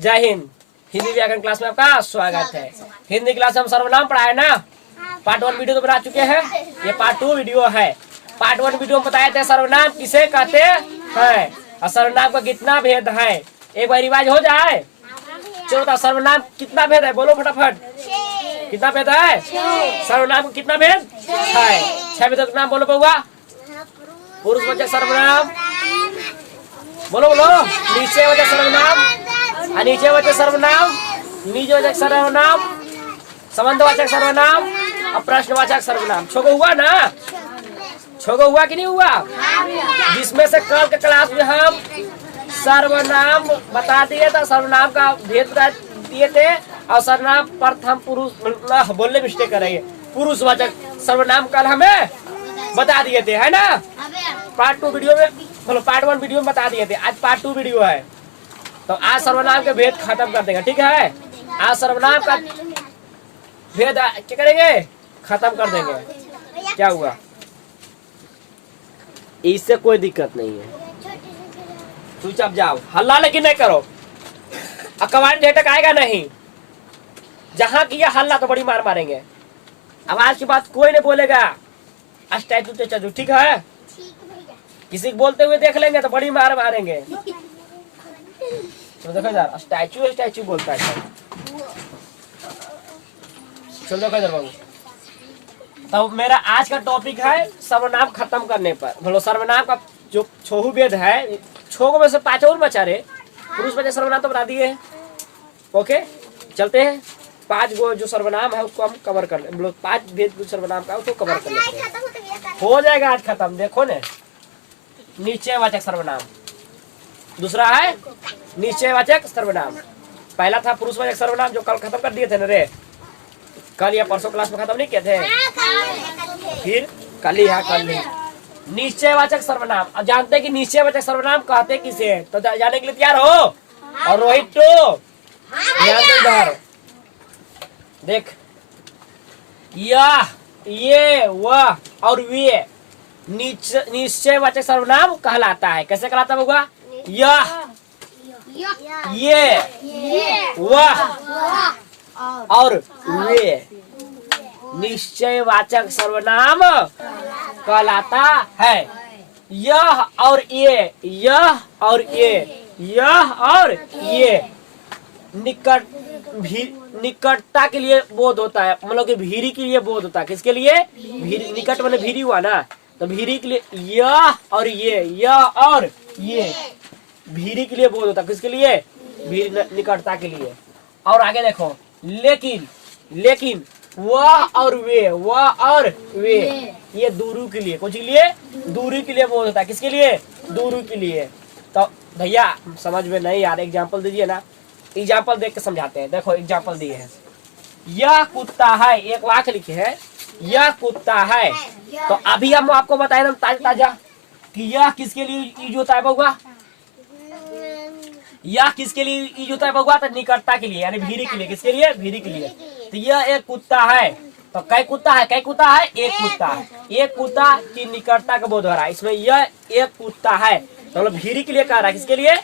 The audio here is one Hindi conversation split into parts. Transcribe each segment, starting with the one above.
जय हिंद। हिंदी व्याकरण क्लास में आपका स्वागत है। हिंदी क्लास में हम सर्वनाम पढ़ाए ना, पार्ट 1 वीडियो तो बना चुके हैं, ये पार्ट 2 वीडियो है। पार्ट 1 वीडियो में बताए थे सर्वनाम किसे कहते हैं और सर्वनाम का कितना भेद है। एक बार रिवाइज हो जाए। चलो बताओ सर्वनाम कितना भेद है, बोलो फटाफट। कितना भेद है सर्वनाम का, कितना भेद है? 6 भेद का नाम बोलो बउआ। पुरुषवाचक सर्वनाम बोलो बोलो। नीचेवाचक सर्वनाम, अनीचेवाचक सर्वनाम, निजवाचक सर्वनाम, संबंधवाचक सर्वनाम और प्रश्नवाचक सर्वनाम। छोगो हुआ ना? छोगो हुआ कि नहीं हुआ? जिसमें से कल के क्लास में हम सर्वनाम बता दिए थे, सर्वनाम का भेद बता दिए थे और सर्वनाम प्रथम पुरुष बोलने मिस्टेक कर रही है, पुरुषवाचक सर्वनाम कल हमें बता दिए थे, है ना? पार्ट 2 वीडियो में बोलो, पार्ट 1 वीडियो में बता दिए थे। आज पार्ट 2 वीडियो है, तो आज सर्वनाम के भेद खत्म कर देंगे, ठीक है? आज सर्वनाम का भेद क्या करेंगे? खत्म कर देंगे। क्या हुआ? इससे कोई दिक्कत नहीं है, चुपचाप जाओ, हल्ला लेकिन नहीं करो। कमांड झटक आएगा नहीं, जहां किया हल्ला तो बड़ी मार मारेंगे। आवाज की बात कोई नहीं बोलेगा, स्टैचू से चलू, ठीक है? किसी को बोलते हुए देख लेंगे तो बड़ी मार मारेंगे। तो देखो यार, स्टैचू स्टैचू बोलता है। चलो देखो इधर बाबू, तो मेरा आज का टॉपिक है सर्वनाम खत्म करने पर। बोलो सर्वनाम का जो छोहू भेद है, छो में से 5 और बचा रहे। पुरुषवाचक सर्वनाम तो बता दिए, ओके? चलते हैं 5 गो जो सर्वनाम है उसको हम कवर कर ले। बोलो 5 भेद सर्वनाम का उसको कवर कर लेते हैं। हो जाएगा आज खत्म। देखो ने, नीचेवाचक सर्वनाम, दूसरा है नीचेवाचक सर्वनाम, पहला था पुरुषवाचक सर्वनाम जो कल खत्म कर दिए थे ना रे। कल या परसों क्लास में खत्म नहीं किए थे, फिर कल ही है, कल ही। नीचेवाचक सर्वनाम, अब जानते हैं कि नीचेवाचक सर्वनाम कहते किसे, तो जाने के लिए तैयार हो? और रोहित तो ध्यान दो इधर, देख, यह, ये, वह और वे निश्चयवाचक सर्वनाम कहलाता है। कैसे कहलाता होगा? यह, ये, वह और वे निश्चयवाचक सर्वनाम कहलाता है। यह और ये, यह और ये, यह और ये निकटता के लिए बोध होता है, मतलब कि भीरी के लिए बोध होता है। किसके लिए? भीरी, निकट मैंने भीरी हुआ ना, तो भीरी के लिए यह और ये, यह और ये भीरी के लिए बोध होता है। किसके लिए? भीरी, निकटता के लिए। और आगे देखो, लेकिन, लेकिन वह और वे, वह और वे ये दूरी के लिए, कुछ के लिए दूरी के लिए बोध होता है। किसके लिए? दूरी के लिए। तो भैया समझ में नहीं यार, एग्जाम्पल दीजिए ना। एग्जाम्पल देख के समझाते हैं। देखो एग्जाम्पल दिए हैं, यह कुत्ता है, एक वाक्य लिखे है, यह कुत्ता है। तो अभी हम आपको बताए ना ताजा ताजा कि यह किसके लिए यूज होता है बउआ? यह किसके लिए यूज होता है बउआ? तो निकटता के लिए, यानी भीरी के लिए। किसके लिए? भीरी के लिए। तो यह एक कुत्ता है, तो कै कुत्ता है? कै कुत्ता है? एक कुत्ता है। एक कुत्ता की निकटता का बोध हो रहा है इसमें, यह एक कुत्ता है, तो मतलब भीरी के लिए कह रहा है। किसके लिए?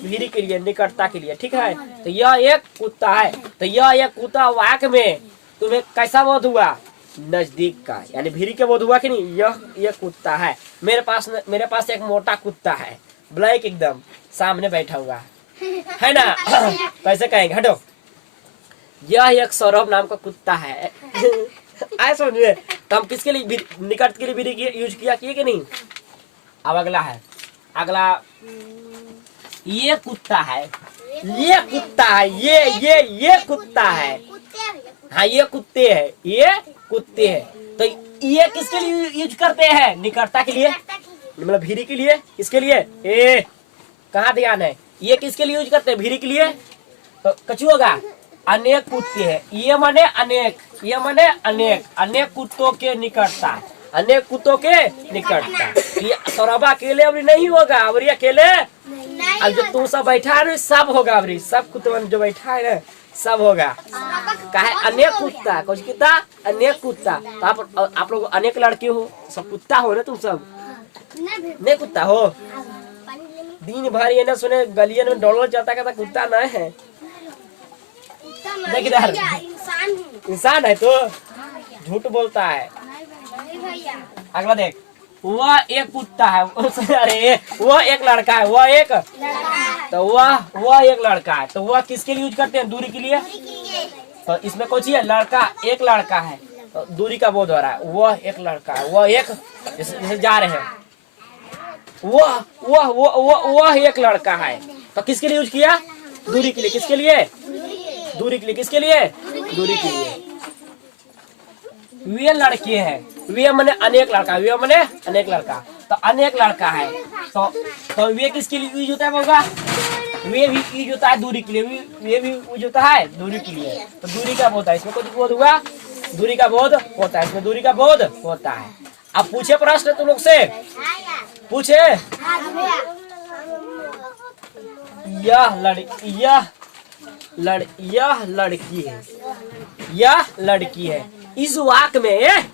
भीरी के लिए, निकटता के लिए, ठीक है? तो यह एक कुत्ता है, तो यह एक कुत्ता वाक्य में तुम्हें कैसा बोध हुआ? नजदीक का, यानी भीरी के बोध हुआ कि नहीं? यह कुत्ता है। मेरे पास एक मोटा कुत्ता है, ब्लैक एकदम, सामने बैठा हुआ है ना। कैसे कहेंगे? हटो, यह एक सौरभ नाम का कुत्ता है। आए समझे? तो हम किसके लिए निकट के लिए भीरी यूज किया, किए कि नहीं? अब अगला है, अगला, ये कुत्ता है, ये कुत्ता है, ये कुत्ता है। हाँ ये कुत्ते हैं, ये कुत्ते हैं। तो ये किसके लिए यूज करते हैं? निकटता के लिए, मतलब भीरी के लिए। किसके लिए? ए कहाँ ध्यान है? ये किसके लिए यूज करते हैं? भीरी के लिए। तो कछु होगा, अनेक कुत्ते हैं, ये माने अनेक, ये माने अनेक, अनेक कुत्तों के निकटता, अनेक कुत्तों के निकटता। ये सौरभ अकेले अभी नहीं होगा, अभी अकेले अब जो तुम सब बैठा है सब होगा, अभी सब कुत्तों जो बैठा है सब होगा। कहे अनेक कुत्ता, कुछ कुत्ता, अनेक कुत्ता। तो आप लोग अनेक लड़के हो, सब कुत्ता हो ना, तुम सब नहीं कुत्ता हो। दिन भर ये ना सुने गलियन में डॉलर चलता कहता कुत्ता नहीं है। देख इधर, इंसान है तो झूठ बोलता है। अगला देख, वह एक कुत्ता है, अरे वह एक लड़का है, वह एक, तो वह एक लड़का है, तो वह किसके लिए यूज करते हैं? दूरी के लिए। तो इसमें कौन सी है? लड़का, एक लड़का है, तो दूरी का बोध हो रहा है, वह एक लड़का है, वह एक, जैसे जा रहे हैं, वह एक लड़का है, तो किसके लिए यूज किया? दूरी के लिए। किसके लिए? दूरी के लिए। किसके लिए? दूरी के लिए। वे लड़के हैं, वे मने अनेक लड़का, वे मने अनेक लड़का, तो अनेक लड़का है, तो वे किसके लिए यूज होता है होगा? वे भी यूज होता है दूरी के लिए, वे भी यूज होता है दूरी के लिए, तो दूरी का बोध है, इसमें कुछ बोध हुआ? दूरी का बोध होता है, इसमें दूरी का बोध होता है। अब पूछे प्रश्न तुम लोग से, पूछे। यह लड़की है, यह लड़की है। इस वाक्य में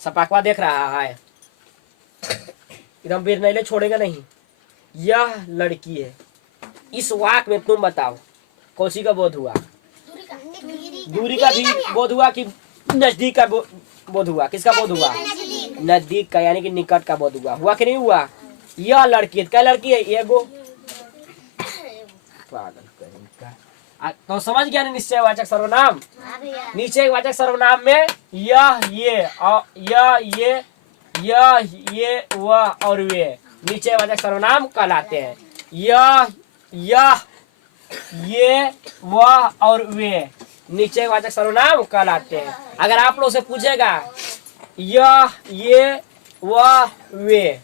सपाकवा देख रहा है, एकदम बीर नहीं ले, छोड़ेगा नहीं। यह लड़की है, इस वाक्य में तुम बताओ कौन सी का बोध हुआ? दूरी का भी बोध हुआ कि नजदीक का बोध हुआ? किसका बोध हुआ? नजदीक का, यानी कि निकट का बोध हुआ कि नहीं हुआ? यह लड़की है, क्या लड़की है? एगो पागल कहीं। तो समझ गया ना निश्चयवाचक सर्वनाम? निश्चयवाचक सर्वनाम में यह, ये, वह और वे निश्चयवाचक सर्वनाम कहलाते हैं। यह, ये, वह और वे निश्चयवाचक सर्वनाम कहलाते हैं। अगर आप लोग से पूछेगा यह, ये, वह, वे,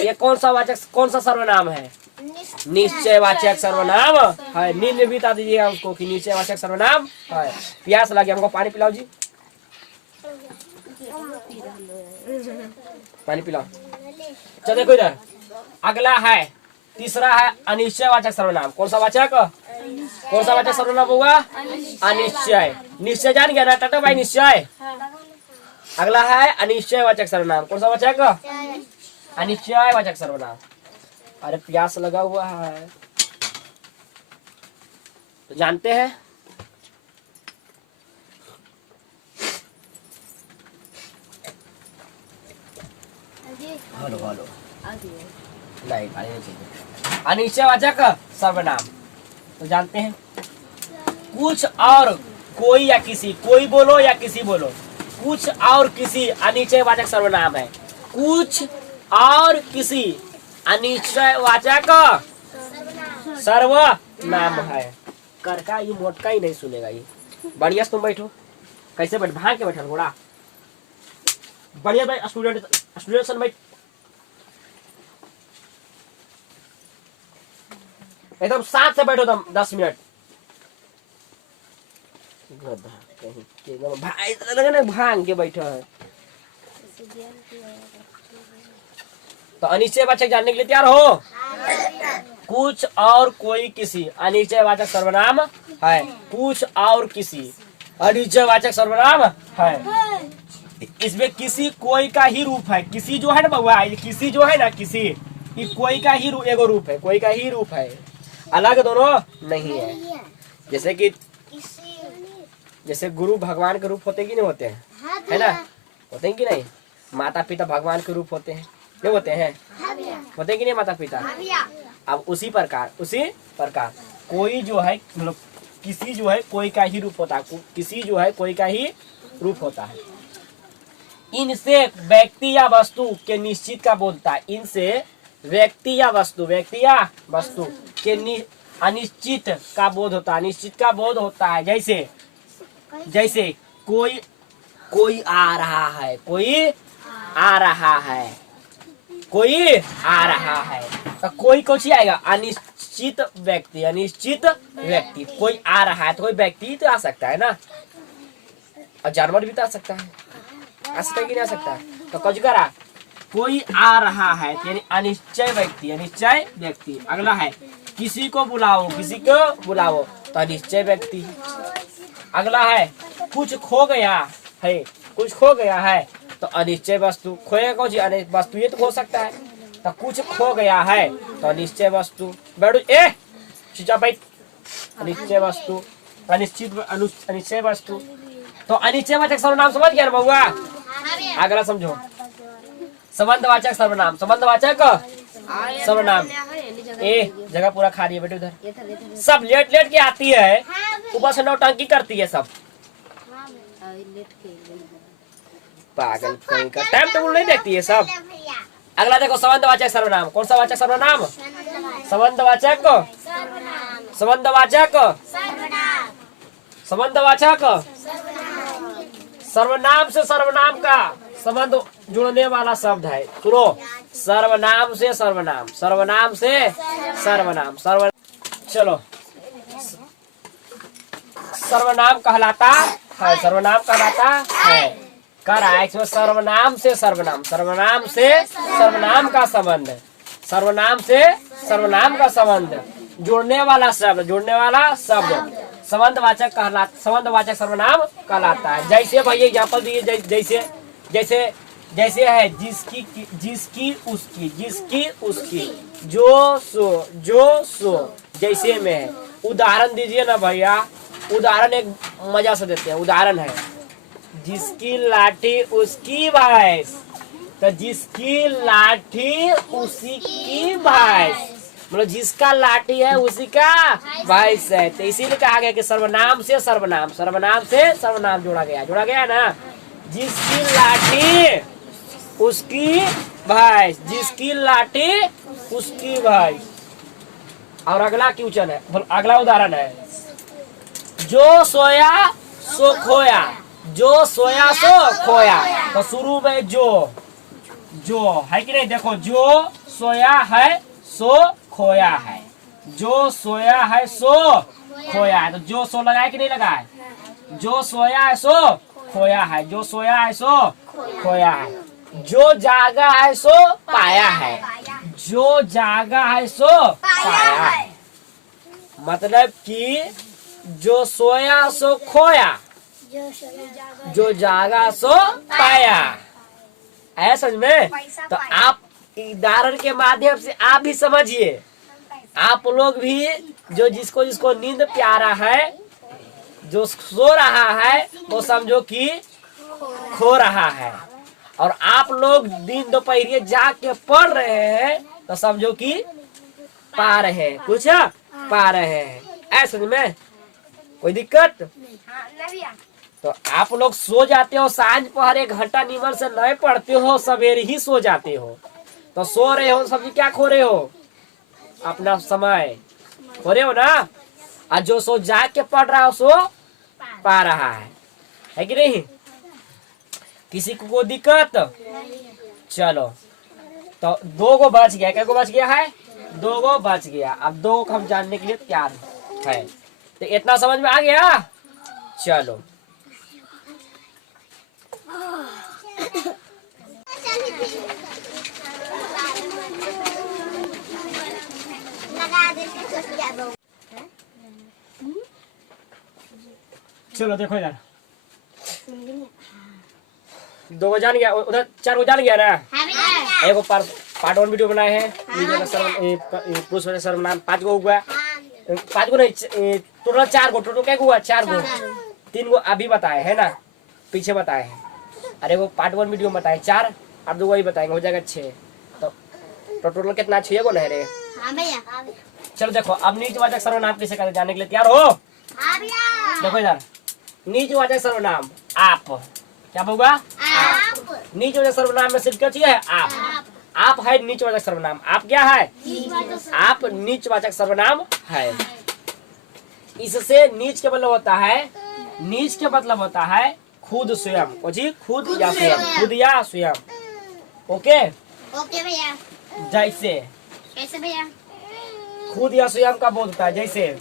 ये कौन सा सर्वनाम है? निश्चयवाचक सर्वनाम है। नींद में बता दीजिएगा उसको कि निश्चयवाचक सर्वनाम है। प्यास लगे, हमको पानी पिलाओ जी, पानी पिलाओ। चलो देखो इधर, अगला है, तीसरा है अनिश्चयवाचक सर्वनाम। कौन सा वाचक? कौन सा वाचक सर्वनाम होगा? अनिश्चय। निश्चय जान गया ना टाटा भाई? निश्चय। अगला है अनिश्चयवाचक सर्वनाम। कौन सा वाचक? अनिश्चयवाचक सर्वनाम। अरे प्यास लगा हुआ है तो जानते हैं। हेलो नहीं, अनिश्चयवाचक सर्वनाम तो जानते हैं, कुछ और कोई या किसी, कोई बोलो या किसी बोलो, कुछ और किसी अनिश्चयवाचक सर्वनाम है। कुछ और किसी अनिश्चयवाचक सर्वनाम है। करका ये मोटका ही नहीं सुनेगा ये। बढ़िया से तुम बैठो, कैसे बैठ, भाग के बैठल घोड़ा, बढ़िया भाई। स्टूडेंट सन बैठ, एकदम साथ से बैठो तुम 10 मिनट। भाई भांग के बैठो है। तो अनिश्चयवाचक जानने के लिए तैयार हो? कुछ और कोई किसी अनिश्चयवाचक सर्वनाम है। कुछ और किसी अनिश्चयवाचक सर्वनाम है। इसमें किसी कोई का ही रूप है। किसी जो है ना बउआ, किसी जो है ना, किसी ये कोई का ही एगो रूप है, कोई का ही रूप है, अलग दोनों नहीं है। जैसे कि जैसे गुरु भगवान के रूप होते कि नहीं होते हैं, है ना? होते हैं कि नहीं? माता पिता भगवान के रूप होते हैं, नहीं होते हैं? होते हैं कि नहीं माता पिता? अब उसी प्रकार कोई जो है, मतलब किसी जो है कोई का ही रूप होता है, किसी जो है कोई का ही रूप होता है। इनसे व्यक्ति या वस्तु के निश्चित का बोलता है। इनसे व्यक्ति या वस्तु के अनिश्चित का बोध होता है। निश्चित का बोध होता है। जैसे कोई आ रहा है, कोई आ रहा है, कोई आ रहा है, तो कोई कौन सी आएगा? अनिश्चित व्यक्ति। कोई आ रहा है तो कोई व्यक्ति तो आ सकता है ना, और जानवर भी तो आ सकता है, आ सकता है कि नहीं आ सकता? तो कुछ करा, कोई आ रहा है यानी अनिश्चय व्यक्ति। अगला है किसी को बुलाओ तो अनिश्चय व्यक्ति। अगला है कुछ खो गया है तो अनिश्चय वस्तु। खोएगा कौन सी? वस्तु ये तो हो सकता है, तो कुछ खो गया है तो अनिश्चय वस्तु। बैठो, चुपचाप बैठ। अनिश्चय वस्तु, अनिश्चय वस्तु। तो अनिश्चय वाचक सर्वनाम समझ गया ना बउआ? अगला समझो, संबंधवाचक सर्वनाम। संबंधवाचक सर्वनाम। ए जगह पूरा खाली है बेटे, उधर सब लेट लेट के आती है, ऊपर से नौटंकी करती है सब। पागल कहीं का, टाइम टेबल नहीं देखती है सब। अगला देखो, संबंधवाचक सर्वनाम। कौन सा वाचक सर्वनाम? संबंधवाचक, संबंधवाचक, संबंधवाचक सर्वनाम से सर्वनाम का संबंध जुड़ने वाला शब्द है। सुनो, सर्वनाम से सर्वनाम, सर्वनाम से सर्वनाम, चलो, सर्वनाम कहलाता है, सर्वनाम कहलाता है। कर रहा है इसमें सर्वनाम से सर्वनाम, सर्वनाम से सर्वनाम का संबंध, सर्वनाम से सर्वनाम का संबंध जोड़ने वाला शब्द, जोड़ने वाला शब्द संबंधवाचक कहलाता, संबंधवाचक सर्वनाम कहलाता है। जैसे भैया एग्जाम्पल दिए, जैसे जैसे जैसे है जिसकी, जिसकी उसकी, जिसकी उसकी, जो सो जैसे में है। उदाहरण दीजिए ना भैया, उदाहरण एक मजा से देते हैं। उदाहरण है, जिसकी लाठी उसकी भैंस, तो जिसकी लाठी उसी की भैंस, मतलब जिसका लाठी है उसी का भैंस है। तो इसीलिए कहा गया कि सर्वनाम से सर्वनाम, सर्वनाम से सर्वनाम जोड़ा गया, जोड़ा गया ना। जिसकी लाठी उसकी भैंस, जिसकी लाठी उसकी भैंस। और अगला क्वेश्चन है, अगला उदाहरण है, जो सोया सो खोया, जो सोया सो खोया। तो शुरू में जो है कि नहीं, देखो, जो सोया है सो खोया है, जो सोया है सो खोया है। तो जो सो लगा है कि नहीं लगा है? जो सोया है सो खोया है, जो सोया है सो खोया है। जो जागा है सो पाया है, जो जागा है सो पाया है। मतलब कि जो सोया सो खोया, जो जागा सो पाया। है समझ में? तो आप उदाहरण के माध्यम से आप भी समझिए, आप लोग भी, जो जिसको जिसको नींद प्यारा है, जो सो रहा है, वो समझो कि खो रहा है। और आप लोग दिन दोपहर जाग के पढ़ रहे हैं, तो समझो कि पा रहे हैं, कुछ पा रहे हैं। ऐसा में कोई दिक्कत? तो आप लोग सो जाते हो, सांझ पहर 1 घंटा नीमन से नहीं पढ़ते हो, सवेरे ही सो जाते हो। तो सो रहे हो, समझिए क्या खो रहे हो? अपना समय खो रहे हो ना। और जो सो जाग के पढ़ रहा हो सो पा रहा है कि नहीं? किसी को कोई दिक्कत? चलो, तो 2 गो बच गया। क्या गो बच गया है? 2 गो बच गया। अब 2 को हम जानने के लिए तैयार है। तो इतना समझ में आ गया? चलो, चलो देखो इधर, 2 गो जान गया, उधर 4 गो जान गया ना। एगो पार्ट 1 वीडियो बनाए हैं, पुरुष सर्वनाम 5 गो हुआ, 5 गो नहीं, टोटल 4 गो। टोटल क्या हुआ? 4 गो। 3 गो अभी बताए है ना, पीछे बताए हैं। अरे वो पार्ट 1 वीडियो में बताए 4, और 2 वही बताएंगे, हो जाएगा 6। तो टोटल कितना? 6 गो नहीं रे। चलो देखो, अब नीचवाचक सर्वनाम कैसे करें जानने के लिए तैयार हो? देखो इधर, नीचवाचक सर्वनाम आप, क्या होगा? आप। नीचवाचक सर्वनाम में सिर्फ क्या चाहिए? आप। आप है नीचवाचक सर्वनाम। आप क्या है? आप नीचवाचक सर्वनाम है। इससे नीच के मतलब होता है, नीच के मतलब होता है खुद स्वयं, जी खुद या स्वयं, खुद या स्वयं। ओके ओके भैया। जैसे कैसे भैया? खुद या स्वयं का बोध होता है। जैसे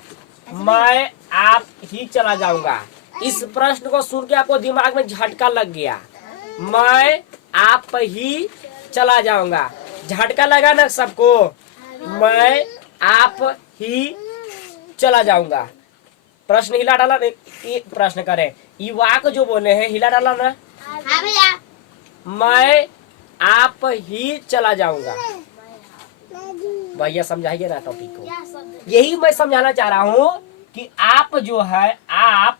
मैं आप ही चला जाऊंगा। इस प्रश्न को सुन के आपको दिमाग में झटका लग गया, मैं आप ही चला जाऊंगा। झटका लगा ना सबको? मैं आप ही चला जाऊंगा। प्रश्न हिला डाला, प्रश्न करे, ये वाक जो बोले हैं हिला डाला ना। हाँ भैया। मैं आप ही चला जाऊंगा, भैया समझाइए ना टॉपिक को। यही मैं समझाना चाह रहा हूँ कि आप जो है आप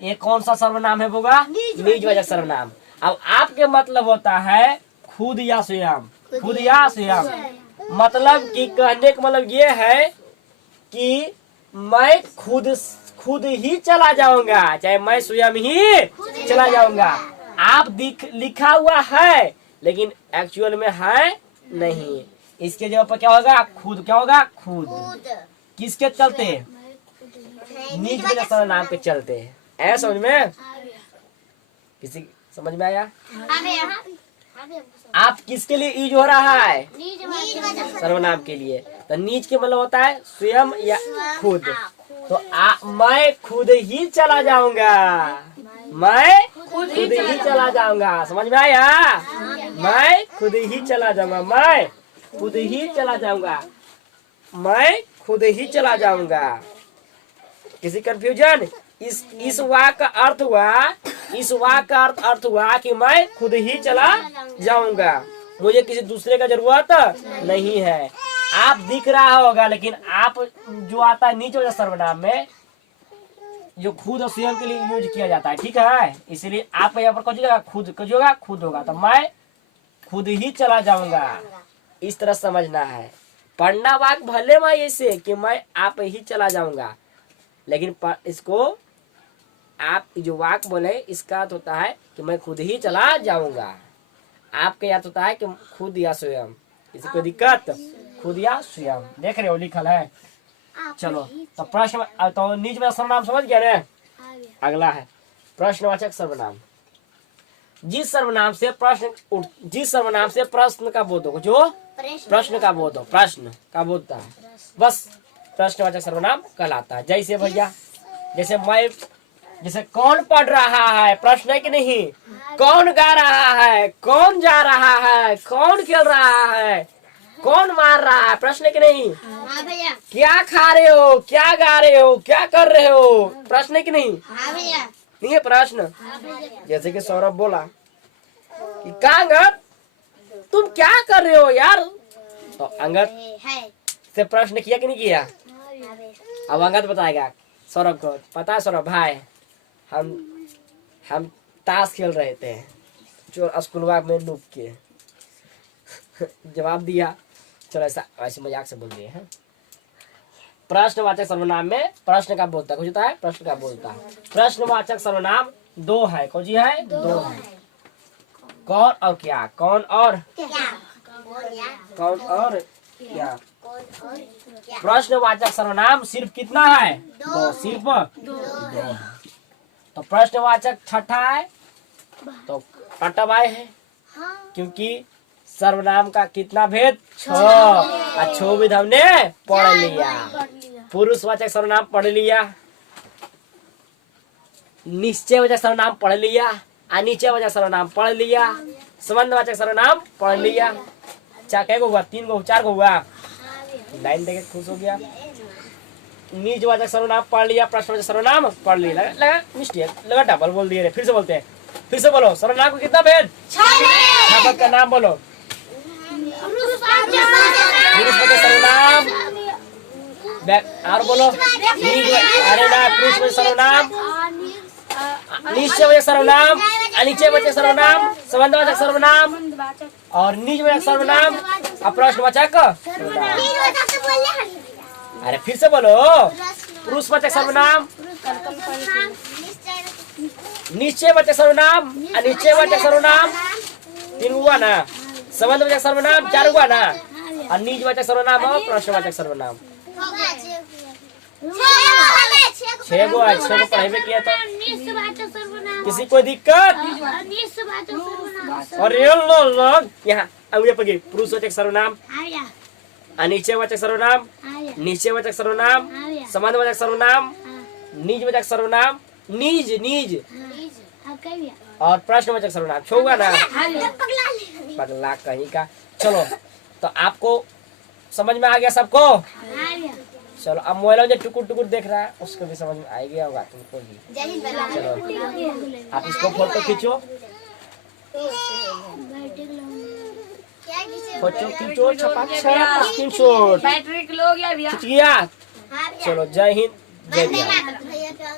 ये कौन सा सर्वनाम है होगा? निजवाचक सर्वनाम। अब आपके मतलब होता है खुद या स्वयं, खुद या स्वयं। मतलब कि कहने का मतलब ये है कि मैं खुद ही चला जाऊंगा, चाहे मैं स्वयं ही चला जाऊंगा। आप लिखा हुआ है लेकिन एक्चुअल में है नहीं। इसके जगह पर क्या होगा? खुद। क्या होगा? खुद। किसके चलते? निजवाचक सर्वनाम के चलते। है समझ में? किसी समझ में आया? आप किसके लिए यूज हो रहा है? सर्वनाम के लिए। तो निज के मतलब होता है स्वयं या खुद। तो मैं खुद ही चला जाऊंगा, मैं खुद ही चला जाऊंगा। समझ में आया? मैं खुद ही चला जाऊंगा, मैं खुद ही चला जाऊंगा, मैं खुद ही चला जाऊंगा। किसी कंफ्यूजन? इस वाक्य का अर्थ हुआ, इस वाक्य का अर्थ हुआ कि मैं खुद ही चला जाऊंगा, मुझे किसी दूसरे का जरूरत नहीं है। आप दिख रहा होगा लेकिन आप जो आता है निजवाचक सर्वनाम में जो खुद और स्वयं के लिए यूज किया जाता है, ठीक है? इसलिए आप यहाँ पर कहोगा खुद, कहोगा खुद होगा तो मैं खुद ही चला जाऊंगा। इस तरह समझना है। पढ़ना वाक्य भले मैं ऐसे कि मैं आप ही चला जाऊंगा, लेकिन इसको आप जो वाक्य बोले इसका अर्थ होता है कि मैं खुद ही चला जाऊंगा। आपके अर्थ होता है कि खुद या स्वयं। किसी कोई दिक्कत? खुद या स्वयं। देख रहे हो लिखल है। चलो तो प्रश्न, तो निजवाचक सर्वनाम समझ गया ना? अगला है प्रश्नवाचक सर्वनाम। जिस सर्वनाम से प्रश्न का बोध हो, जो प्रश्न का बोध हो, प्रश्न का बोध है, बस प्रश्नवाचक सर्वनाम कहलाता है। जैसे भैया, जैसे कौन पढ़ रहा है, प्रश्न है कि नहीं? कौन गा रहा है, कौन जा रहा है, कौन खेल रहा है, कौन मार रहा है, प्रश्न है कि नहीं? हाँ भैया। क्या खा रहे हो, क्या गा रहे हो, क्या कर रहे हो, प्रश्न है कि नहीं? हाँ भैया। नहीं है प्रश्न? जैसे कि सौरभ बोला कि का अंगद तुम क्या कर रहे हो यार, तो अंगद से प्रश्न किया कि नहीं किया? अब अंगद बताएगा सौरभ को, पता है सौरभ भाई हम ताश खेल रहे थे चोर स्कूलवा में लुक के। जवाब दिया, चलो ऐसे मजाक से बोल दिए हैं। प्रश्नवाचक सर्वनाम में प्रश्न का बोलता कुछ होता है, प्रश्न का बोलता। प्रश्नवाचक सर्वनाम दो है, कौन जी है? दो है। कौन और क्या? कौन और कौन और क्या? प्रश्नवाचक सर्वनाम सिर्फ कितना है? दो। सिर्फ दो। तो प्रश्नवाचक छठा है तो पटवाय है, क्योंकि सर्वनाम का कितना भेद? 6। 6 विध हमने पढ़ लिया। पुरुषवाचक सर्वनाम पढ़ लिया, निश्चयवाचक सर्वनाम पढ़ लिया, अनिश्चयवाचक सर्वनाम पढ़ लिया, संबंधवाचक सर्वनाम पढ़ लिया। क्या हुआ? 3 गो 4 गो हुआ। लाइन देखे खुश हो गया। निजवाचक सर्वनाम पढ़ लिया, प्रश्नवाचक सर्वनाम पढ़ लिया। लगा मिस्टेक, लगा डबल बोल दिए। फिर से बोलते हैं, फिर से बोलो। सर्वनाम को कितना भेद? 6 का नाम बोलो। पुरुषवाचक सर्वनाम और बोलो। अरे ना, पुरुषवाचक सर्वनाम, निश्चयवाचक सर्वनाम, अनिश्चयवाचक सर्वनाम, संबंधवाचक सर्वनाम और निजवाचक सर्वनाम और प्रश्नवाचक सर्वनाम। अरे फिर से बोलो। पुरुषवाचक सर्वनाम, निश्चयवाचक सर्वनाम, अनिश्चयवाचक सर्वनाम 3 हुआ ना, संबंधवाचक सर्वनाम 4 हुआ ना, और निजवाचक सर्वनाम और प्रश्नवाचक सर्वनाम 6 गो है। 6 को पढ़ाई किया था। किसी कोई दिक्कत? और यहाँ अंगुलियां पकड़ी। पुरुषवाचक सर्वनाम, अनिश्चयवाचक सर्वनाम, निश्चयवाचक सर्वनाम, संबंधवाचक सर्वनाम, निजवाचक सर्वनाम, निज और प्रश्नवाचक सर्वनाम 6 हुआ ना। पगला कहीं का। चलो तो आपको समझ में आ गया सबको? चलो अब मोबाइल में टुकुर टुकुर देख रहा है उसको भी समझ में आ गया होगा तुमको भी। चलो आप इसको फोटो खींचो। बच्चों की चोर छपाक स्क्रीनशॉट बैटरी लो गया भैया। खिंच गया। हाँ भैया। चलो जय हिंद जय वंदे बिहार। मातरम। भैया क्या